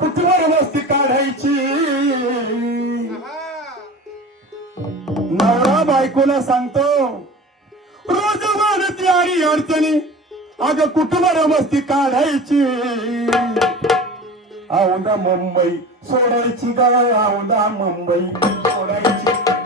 कुठवर वस्ती काढायची? नवरा बायकोला सांगतो रोज वाढती आणि अडचणी अगं कुठवर मस्ती काढायची? औंदा मुंबई सोडायची ग औंदा मुंबई सोडायची.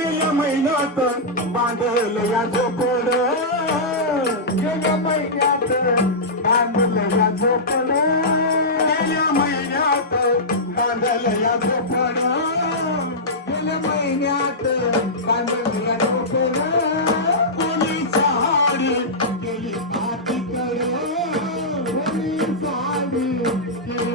गेल्या महिन्यात बांधल या झोपड. गेल्या महिन्यात बांधल या झोपड. गेल्या महिन्यात बांधल या झोपड. गेल्या महिन्यात बांधल या झोपड. कोणी झाडी गेली कर. कोणी गेली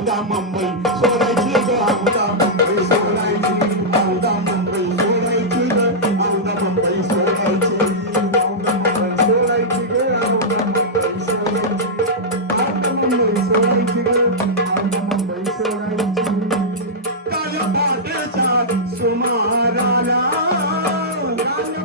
अगं औदा मुंबई सोडायची ग औदा मुंबई सोडायची औदा मुंबई सोडायची ग औदा मुंबई सोडायची औदा मुंबई सोडायची ग औदा मुंबई सोडायची औदा मुंबई सोडायची ग औदा मुंबई सोडायची काल्या पाट्याच्या सुमाराला काल्या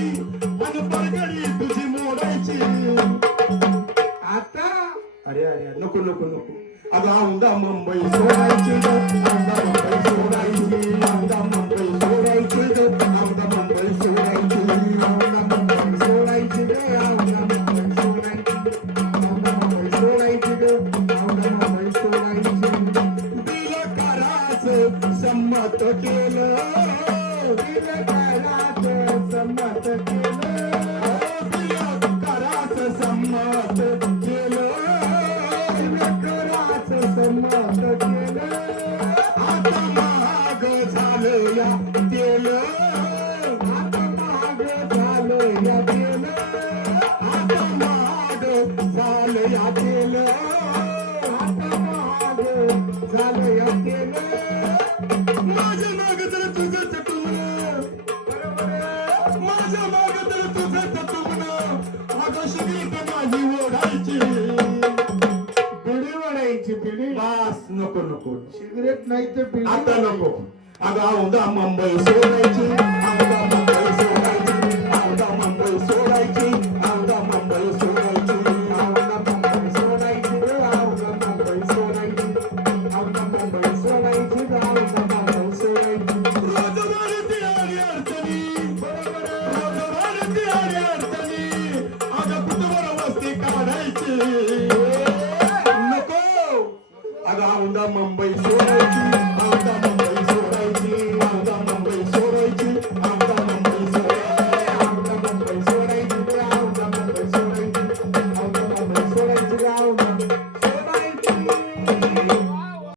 अरे अरे नको नको नको। अगं औंधा मुंबई सोडायची ग औंधा मुंबई सोडायची औंधा मुंबई सोडायची ग औंधा मुंबई सोडायची औंधा मुंबई सोडायची ग औंधा मुंबई सोडायची औंधा मुंबई सोडायची ग औंधा मुंबई सोडायची दिलं कराच संमत केलं झालं या तेल आता नको. आता महाग అగా ఉందా ముంబై సోడాయిచి అవుదా ముంబై సోడాయిచి అవుదా ముంబై సోడాయిచి అవుదా ముంబై సోడాయిచి అవుదా ముంబై సోడాయిచి అవుదా ముంబై సోడాయిచి అవుదా ముంబై సోడాయిచి అవుదా ముంబై సోడాయిచి